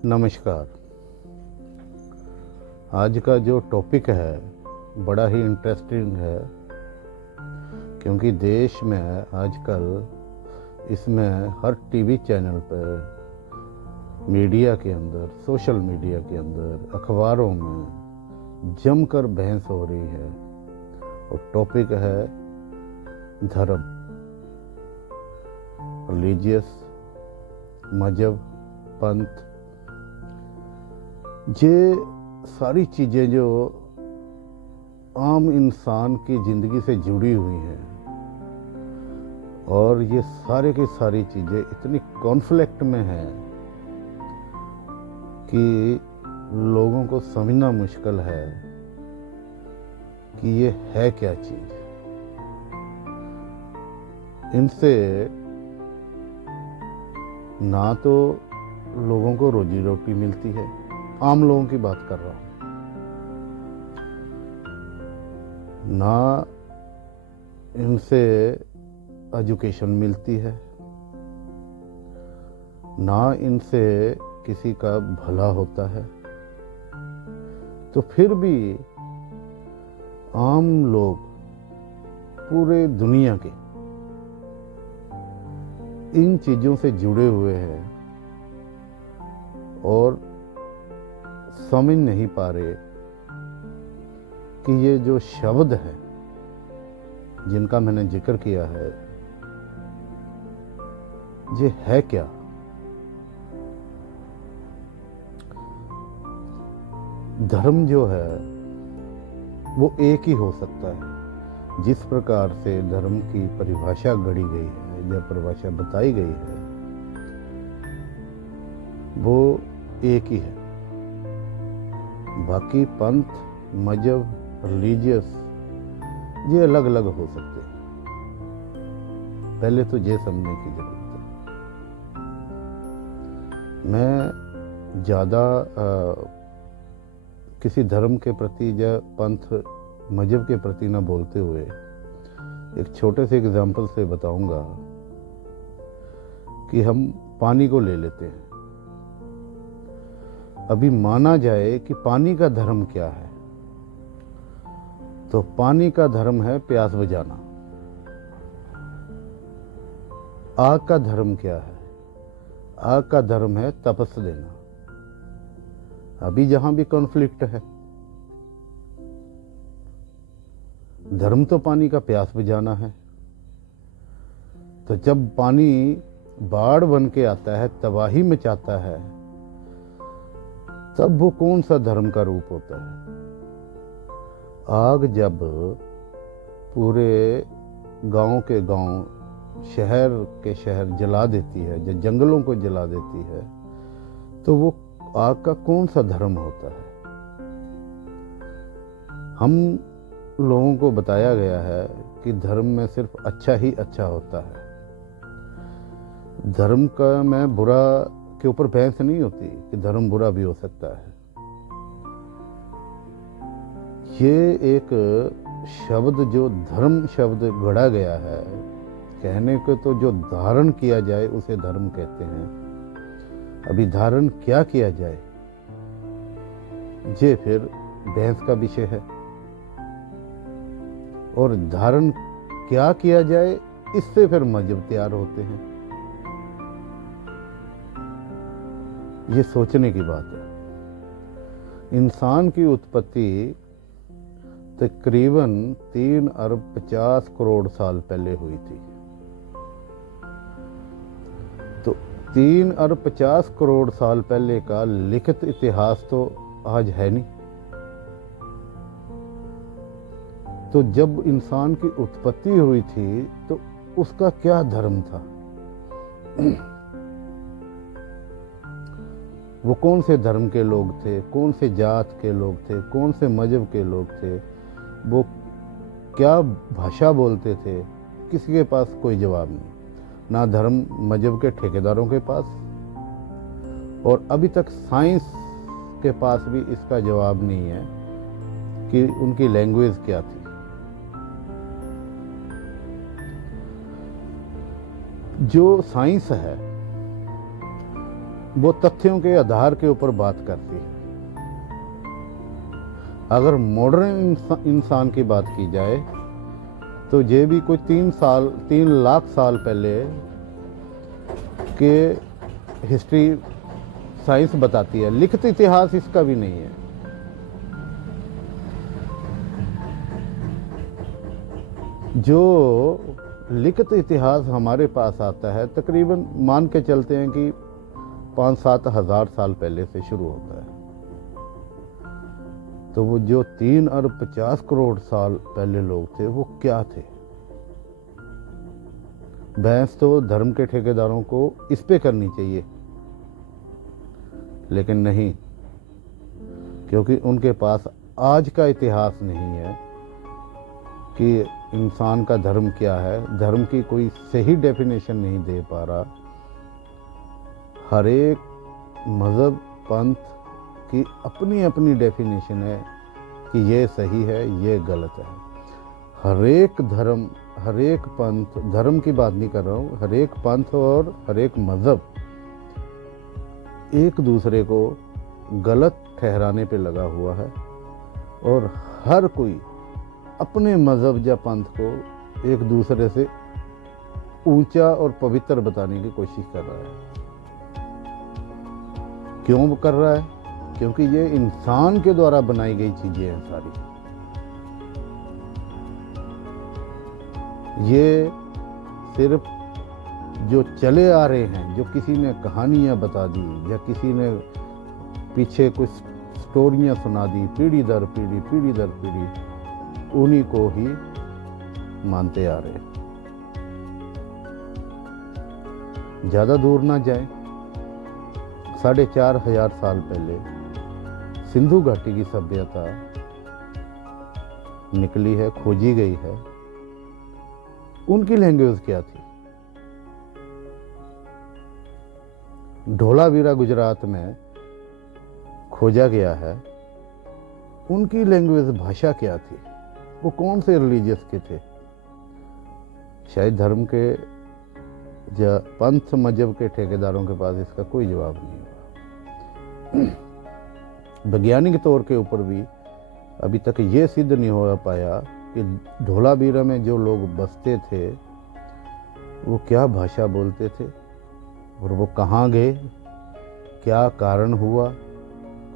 नमस्कार। आज का जो टॉपिक है बड़ा ही इंटरेस्टिंग है, क्योंकि देश में आजकल इसमें हर टीवी चैनल पर, मीडिया के अंदर, सोशल मीडिया के अंदर, अखबारों में जमकर बहस हो रही है और टॉपिक है धर्म, रिलीजियस, मजहब, पंथ। ये सारी चीज़ें जो आम इंसान की ज़िंदगी से जुड़ी हुई हैं और ये सारे की सारी चीज़ें इतनी कॉन्फ्लिक्ट में हैं कि लोगों को समझना मुश्किल है कि ये है क्या चीज़। इनसे ना तो लोगों को रोजी रोटी मिलती है, आम लोगों की बात कर रहा हूं, ना इनसे एजुकेशन मिलती है, ना इनसे किसी का भला होता है। तो फिर भी आम लोग पूरे दुनिया के इन चीजों से जुड़े हुए हैं और समझ नहीं पा रहे कि ये जो शब्द है जिनका मैंने जिक्र किया है, ये है क्या। धर्म जो है वो एक ही हो सकता है। जिस प्रकार से धर्म की परिभाषा गढ़ी गई है या परिभाषा बताई गई है, वो एक ही है। बाकी पंथ, मजहब, रिलीजियस ये अलग अलग हो सकते हैं। पहले तो ये समझने की जरूरत है। मैं ज़्यादा किसी धर्म के प्रति या पंथ, मजहब के प्रति ना बोलते हुए एक छोटे से एग्जाम्पल से बताऊंगा कि हम पानी को ले लेते हैं। अभी माना जाए कि पानी का धर्म क्या है, तो पानी का धर्म है प्यास बुझाना। आग का धर्म क्या है? आग का धर्म है तपस देना। अभी जहां भी कॉन्फ्लिक्ट है, धर्म तो पानी का प्यास बुझाना है। तो जब पानी बाढ़ बन के आता है, तबाही मचाता है, तब वो कौन सा धर्म का रूप होता है? आग जब पूरे गांव के गांव, शहर के शहर जला देती है, जब जंगलों को जला देती है, तो वो आग का कौन सा धर्म होता है? हम लोगों को बताया गया है कि धर्म में सिर्फ अच्छा ही अच्छा होता है। धर्म का में बुरा के ऊपर बहस नहीं होती कि धर्म बुरा भी हो सकता है। ये एक शब्द जो धर्म शब्द गढ़ा गया है, कहने को तो जो धारण किया जाए उसे धर्म कहते हैं। अभी धारण क्या किया जाए, ये फिर बहस का विषय है। और धारण क्या किया जाए, इससे फिर मजहब तैयार होते हैं। ये सोचने की बात है। इंसान की उत्पत्ति तकरीबन 3 अरब 50 करोड़ साल पहले हुई थी। तो 3 अरब 50 करोड़ साल पहले का लिखित इतिहास तो आज है नहीं। तो जब इंसान की उत्पत्ति हुई थी तो उसका क्या धर्म था? वो कौन से धर्म के लोग थे, कौन से जात के लोग थे, कौन से मजहब के लोग थे, वो क्या भाषा बोलते थे? किसी के पास कोई जवाब नहीं, ना धर्म मजहब के ठेकेदारों के पास, और अभी तक साइंस के पास भी इसका जवाब नहीं है कि उनकी लैंग्वेज क्या थी। जो साइंस है वो तथ्यों के आधार के ऊपर बात करती है। अगर मॉडर्न इंसान की बात की जाए तो ये भी कोई 3 लाख साल पहले के हिस्ट्री साइंस बताती है। लिखित इतिहास इसका भी नहीं है। जो लिखित इतिहास हमारे पास आता है तकरीबन मान के चलते हैं कि 5-7 हज़ार साल पहले से शुरू होता है। तो वो जो 3 अरब 50 करोड़ साल पहले लोग थे वो क्या थे? बहस तो धर्म के ठेकेदारों को इस पे करनी चाहिए, लेकिन नहीं, क्योंकि उनके पास आज का इतिहास नहीं है कि इंसान का धर्म क्या है। धर्म की कोई सही डेफिनेशन नहीं दे पा रहा। हर एक मज़हब पंथ की अपनी अपनी डेफिनेशन है कि ये सही है, ये गलत है। हर एक धर्म, हर एक पंथ, धर्म की बात नहीं कर रहा हूँ, हर एक पंथ और हर एक मज़हब एक दूसरे को गलत ठहराने पे लगा हुआ है और हर कोई अपने मज़हब या पंथ को एक दूसरे से ऊंचा और पवित्र बताने की कोशिश कर रहा है। क्यों कर रहा है? क्योंकि ये इंसान के द्वारा बनाई गई चीजें हैं सारी। ये सिर्फ जो चले आ रहे हैं, जो किसी ने कहानियां बता दी या किसी ने पीछे कुछ स्टोरियां सुना दी, पीढ़ी दर पीढ़ी उन्हीं को ही मानते आ रहे हैं। ज्यादा दूर ना जाएं, 4,500 साल पहले सिंधु घाटी की सभ्यता निकली है, खोजी गई है। उनकी लैंग्वेज क्या थी? ढोलावीरा गुजरात में खोजा गया है। उनकी लैंग्वेज, भाषा क्या थी? वो कौन से रिलीजियस के थे? शायद धर्म के या पंथ मजहब के ठेकेदारों के पास इसका कोई जवाब नहीं होगा। वैज्ञानिक तौर के ऊपर भी अभी तक ये सिद्ध नहीं हो पाया कि ढोलावीरा में जो लोग बसते थे वो क्या भाषा बोलते थे और वो कहाँ गए, क्या कारण हुआ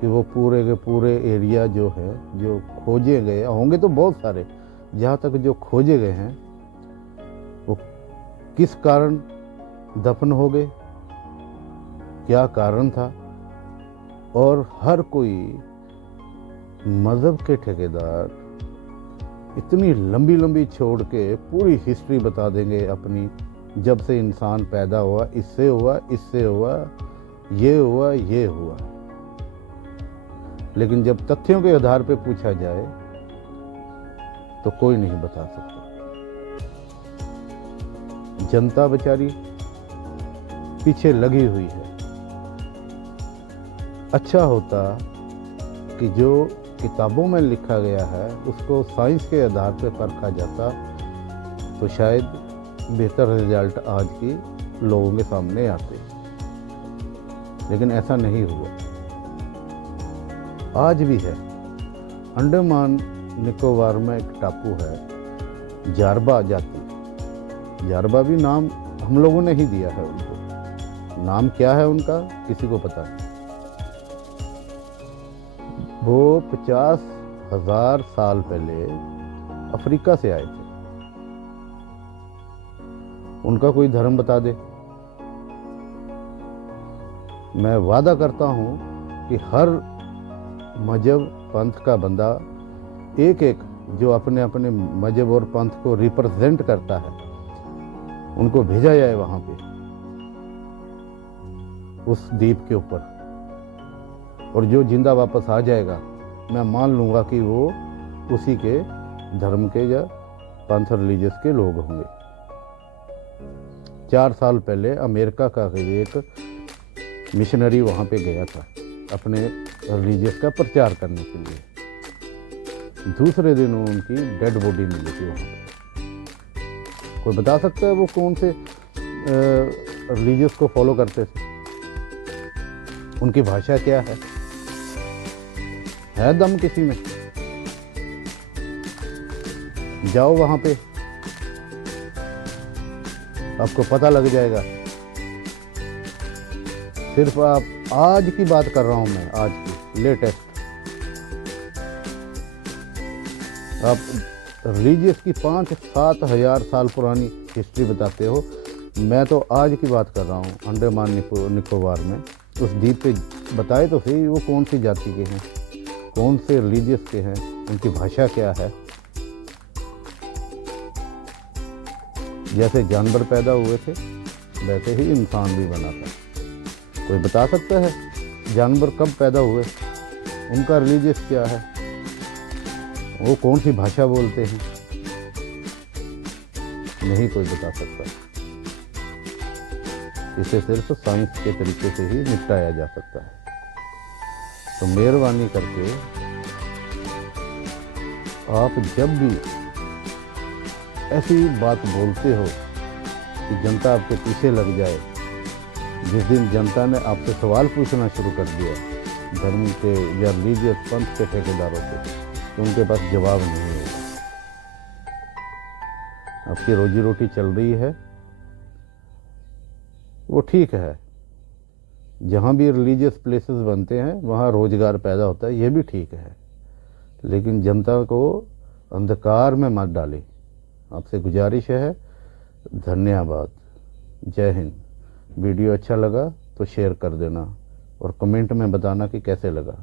कि वो पूरे के पूरे एरिया जो है, जो खोजे गए होंगे तो बहुत सारे, जहाँ तक जो खोजे गए हैं वो किस कारण दफन हो गए, क्या कारण था। और हर कोई मज़हब के ठेकेदार इतनी लंबी लंबी छोड़ के पूरी हिस्ट्री बता देंगे अपनी, जब से इंसान पैदा हुआ, इससे हुआ, इससे हुआ, ये हुआ, ये हुआ। लेकिन जब तथ्यों के आधार पे पूछा जाए तो कोई नहीं बता सकता। जनता बेचारी पीछे लगी हुई है। अच्छा होता कि जो किताबों में लिखा गया है उसको साइंस के आधार पर परखा जाता तो शायद बेहतर रिजल्ट आज की लोगों के सामने आते, लेकिन ऐसा नहीं हुआ। आज भी है। अंडमान निकोबार में एक टापू है, जारबा जाति। जारबा भी नाम हम लोगों ने ही दिया है उनको। नाम क्या है उनका किसी को पता नहीं। वो 50,000 साल पहले अफ्रीका से आए थे। उनका कोई धर्म बता दे। मैं वादा करता हूं कि हर मजहब पंथ का बंदा एक एक जो अपने अपने मजहब और पंथ को रिप्रेजेंट करता है उनको भेजा जाए वहां पे, उस द्वीप के ऊपर। और जो जिंदा वापस आ जाएगा मैं मान लूंगा कि वो उसी के धर्म के या पंथ रिलीजियस के लोग होंगे। 4 साल पहले अमेरिका का एक मिशनरी वहाँ पे गया था अपने रिलीजियस का प्रचार करने के लिए। दूसरे दिन उनकी डेड बॉडी मिली थी वहाँ पे। कोई बता सकता है वो कौन से रिलीजियस को फॉलो करते थे? उनकी भाषा क्या है दम किसी में? जाओ वहां पे, आपको पता लग जाएगा। सिर्फ आप आज की बात कर रहा हूं मैं, आज की लेटेस्ट। आप रिलीजियस की 5-7 हजार साल पुरानी हिस्ट्री बताते हो, मैं तो आज की बात कर रहा हूँ। अंडमान निकोबार में उस द्वीप पे बताए तो सही वो कौन सी जाति के हैं, कौन से रिलीजियस के हैं, उनकी भाषा क्या है। जैसे जानवर पैदा हुए थे वैसे ही इंसान भी बना था। कोई बता सकता है जानवर कब पैदा हुए, उनका रिलीजियस क्या है, वो कौन सी भाषा बोलते हैं? नहीं कोई बता सकता। इसे सिर्फ साइंस के तरीके से ही निपटाया जा सकता है। तो मेहरबानी करके आप जब भी ऐसी बात बोलते हो कि जनता आपके पीछे लग जाए, जिस दिन जनता ने आपसे सवाल पूछना शुरू कर दिया धर्म के या रिलीजियस पंथ के ठेकेदारों से, तो उनके पास जवाब नहीं होगा। आपकी रोजी रोटी चल रही है वो ठीक है, जहाँ भी रिलीजियस प्लेसेस बनते हैं वहाँ रोजगार पैदा होता है, ये भी ठीक है, लेकिन जनता को अंधकार में मत डालें। आपसे गुजारिश है। धन्यवाद। जय हिंद। वीडियो अच्छा लगा तो शेयर कर देना और कमेंट में बताना कि कैसे लगा।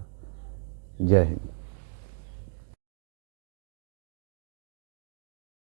जय हिंद।